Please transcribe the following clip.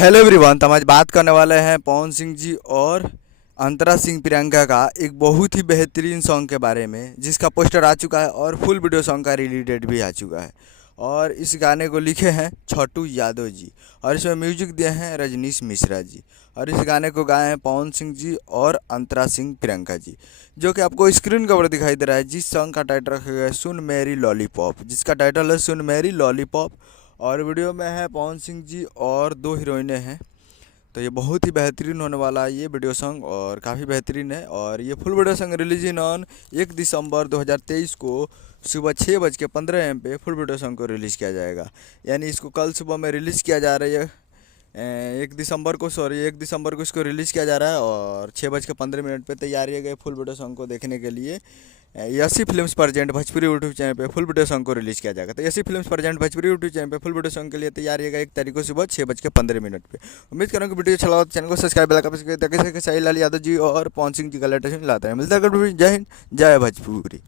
Hello everyone. तो हम आज बात करने वाले हैं पवन सिंह जी और अंतरा सिंह प्रियंका का एक बहुत ही बेहतरीन सॉन्ग के बारे में, जिसका पोस्टर आ चुका है और फुल वीडियो सॉन्ग का रिलीज डेट भी आ चुका है। और इस गाने को लिखे हैं छोटू यादव जी और इसमें म्यूजिक दिए हैं रजनीश मिश्रा जी। और इस गाने को गाए हैं पवन सिंह जी और अंतरा सिंह प्रियंका जी, जो कि आपको स्क्रीन के ऊपर दिखाई दे रहा है। जिस सॉन्ग का टाइटल रखा गया है सुन मेरी लॉलीपॉप, जिसका टाइटल है सुन मेरी लॉलीपॉप। और वीडियो में है पवन सिंह जी और दो हीरोइनें हैं। तो ये बहुत ही बेहतरीन होने वाला है ये वीडियो सॉन्ग, और काफ़ी बेहतरीन है। और ये full video song release in on 1 दिसंबर 2023 को सुबह 6:15 AM पे फुल वीडियो सॉन्ग को रिलीज़ किया जाएगा। यानी इसको कल सुबह में रिलीज़ किया जा रहा है। 1 दिसंबर को इसको रिलीज़ किया जा रहा है और 6:15 पे तैयार किए गए फुल वीडियो सॉन्ग को देखने के लिए यसी films present Bhojpuri YouTube channel पे फुल वीडियो सॉन्ग को रिलीज़ किया जाएगा। तो यसी films present Bhojpuri YouTube channel पे फुल वीडियो सॉन्ग के लिए तैयार रहेगा 1 तारीख को सुबह 6:15 पे। उम्मीद करूँ कि वीडियो अच्छा लगा तो चैनल को सब्सक्राइब लगा सही लाल यादव जी और पवन सिंह जी का लेटेस्ट लाता है। मिलता है। जय हिंद, जय भोजपुरी।